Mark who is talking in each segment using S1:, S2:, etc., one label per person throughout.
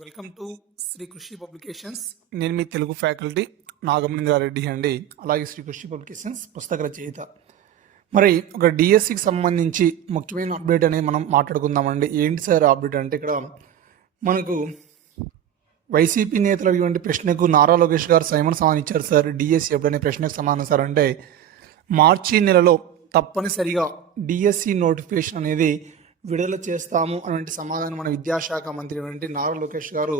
S1: Welcome to Shri కృషి publications నేను మీ Telugu faculty నాగమేంద్రారెడ్డి అండి. అలాగే శ్రీ కృషి పబ్లికేషన్స్ పుస్తక రచయిత మరి ఒక డిఎస్సికి సంబంధించి ముఖ్యమైన అప్డేట్ అనేది మనం మాట్లాడుకుందామండి. ఏంటి సార్ అప్డేట్ అంటే ఇక్కడ మనకు వైసీపీ నేతలు ఇటువంటి ప్రశ్నకు నారా లోకేష్ గారు సైమన్ సమాధానం ఇచ్చారు సార్. డిఎస్సి ఎప్పుడనే ప్రశ్నకు సమాధానం సార్ అంటే మార్చి నెలలో తప్పనిసరిగా డిఎస్సి నోటిఫికేషన్ అనేది విడుదల చేస్తాము అనేటువంటి సమాధానం మన విద్యాశాఖ మంత్రి అయినటువంటి నారా లోకేష్ గారు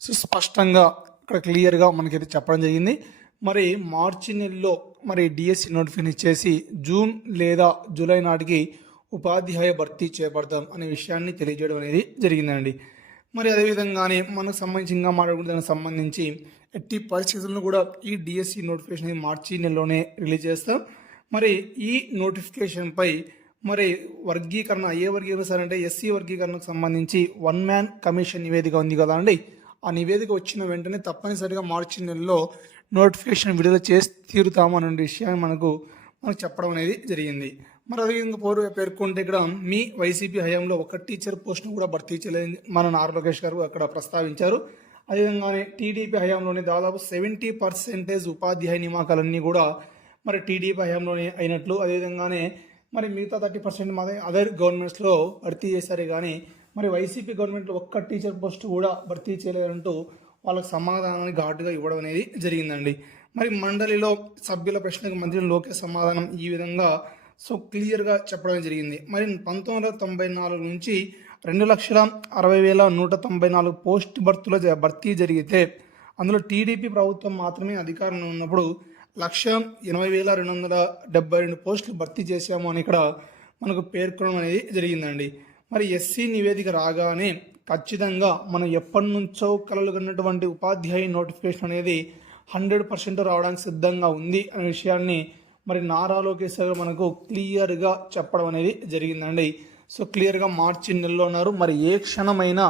S1: సుస్పష్టంగా ఇక్కడ క్లియర్గా మనకైతే చెప్పడం జరిగింది. మరి మార్చి నెలలో మరి డిఎస్సి నోటిఫికేషన్ ఇచ్చేసి జూన్ లేదా జూలై నాటికి ఉపాధ్యాయ భర్తీ చేపడతాం అనే విషయాన్ని తెలియజేయడం అనేది జరిగిందండి. మరి అదేవిధంగానే మనకు సంబంధించి ఇంకా మాట్లాడుకుంటే దానికి సంబంధించి ఎట్టి పరిస్థితులను కూడా ఈ డిఎస్సి నోటిఫికేషన్ మార్చి నెలలోనే రిలీజ్ చేస్తాం. మరి ఈ నోటిఫికేషన్పై మరి వర్గీకరణ ఏ వర్గీకరణ సార్ అంటే ఎస్సీ వర్గీకరణకు సంబంధించి వన్ మ్యాన్ కమిషన్ నివేదిక ఉంది కదా అండి. ఆ నివేదిక వచ్చిన వెంటనే తప్పనిసరిగా మార్చి నెలలో నోటిఫికేషన్ విడుదల చేసి తీరుతాము అనే విషయాన్ని మనకు మనకు చెప్పడం అనేది జరిగింది. మరి అదేవిధంగా పౌరు పేర్కొంటే ఇక్కడ మీ వైసీపీ హయాంలో ఒక టీచర్ పోస్ట్ను కూడా భర్తీ చేయలేదు మన నారా లోకేష్ గారు అక్కడ ప్రస్తావించారు. అదేవిధంగానే టీడీపీ హయాంలోనే దాదాపు సెవెంటీ పర్సెంటేజ్ ఉపాధ్యాయ నియామకాలన్నీ కూడా మరి టీడీపీ హయాంలోనే అయినట్లు అదేవిధంగానే మరి మిగతా థర్టీ పర్సెంట్ మాదే అదర్ గవర్నమెంట్స్లో భర్తీ చేశారే కానీ మరి వైసీపీ గవర్నమెంట్లో ఒక్క టీచర్ పోస్ట్ కూడా భర్తీ చేయలేదంటూ వాళ్ళకి సమాధానాన్ని ఘాటుగా ఇవ్వడం అనేది జరిగిందండి. మరి మండలిలో సభ్యుల ప్రశ్నకు మంత్రి లోకేష్ సమాధానం ఈ విధంగా సో క్లియర్గా చెప్పడం జరిగింది. మరి పంతొమ్మిది వందల తొంభై నాలుగు నుంచి రెండు లక్షల అరవై వేల నూట తొంభై నాలుగు పోస్ట్ భర్తుల జ- భర్తీ జరిగితే అందులో టీడీపీ ప్రభుత్వం మాత్రమే అధికారంలో ఉన్నప్పుడు లక్ష ఎనభై వేల రెండు వందల డెబ్బై రెండు పోస్టులు భర్తీ చేశాము అని ఇక్కడ మనకు పేర్కొనడం అనేది జరిగిందండి. మరి ఎస్సీ నివేదిక రాగానే ఖచ్చితంగా మనం ఎప్పటి నుంచో కలలు కన్నటువంటి ఉపాధ్యాయ నోటిఫికేషన్ అనేది హండ్రెడ్ పర్సెంట్ రావడానికి సిద్ధంగా ఉంది అనే విషయాన్ని మరి నారా లోకేష్ గారు మనకు క్లియర్గా చెప్పడం అనేది జరిగిందండి. సో క్లియర్గా మార్చి నెలలో ఉన్నారు. మరి ఏ క్షణమైనా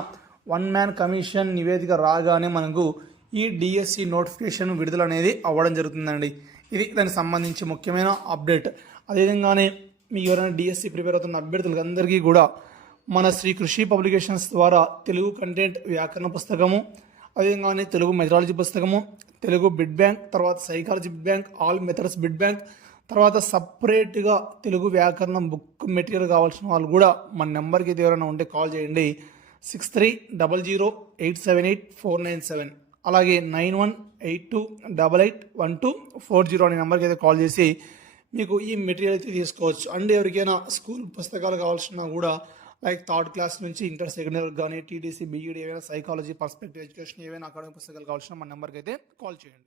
S1: వన్ మ్యాన్ కమిషన్ నివేదిక రాగానే మనకు ఈ డిఎస్సి నోటిఫికేషన్ విడుదల అనేది అవ్వడం జరుగుతుందండి. ఇది దానికి సంబంధించి ముఖ్యమైన అప్డేట్. అదేవిధంగానే మీ ఎవరైనా డిఎస్సి ప్రిపేర్ అవుతున్న అభ్యర్థులకు అందరికీ కూడా మన శ్రీ కృషి పబ్లికేషన్స్ ద్వారా తెలుగు కంటెంట్ వ్యాకరణ పుస్తకము అదేవిధంగానే తెలుగు మెథడాలజీ పుస్తకము తెలుగు బిడ్ బ్యాంక్ తర్వాత psychology bit bank all methods bit bank తర్వాత సపరేట్గా తెలుగు వ్యాకరణం బుక్ మెటీరియల్ కావాల్సిన వాళ్ళు కూడా మన నెంబర్కి అయితే ఎవరైనా ఉంటే కాల్ చేయండి. Six three double zero eight seven eight four nine seven. అలాగే nine one eight two double eight one two four zero అనే నెంబర్కి అయితే కాల్ చేసి మీకు ఈ మెటీరియల్ అయితే తీసుకోవచ్చు. అండ్ ఎవరికైనా స్కూల్ పుస్తకాలు కావాల్సిన కూడా లైక్ థర్డ్ క్లాస్ నుంచి ఇంటర్ సెకండ్ ఇయర్ కానీ టీడీసీ బీఈడీ ఏవైనా సైకాలజీ పర్స్పెక్టివ్ ఎడ్యుకేషన్ ఏవైనా అకాడమిక్ పుస్తకాలు కావాల్సిన మన నెంబర్కి అయితే కాల్ చేయండి.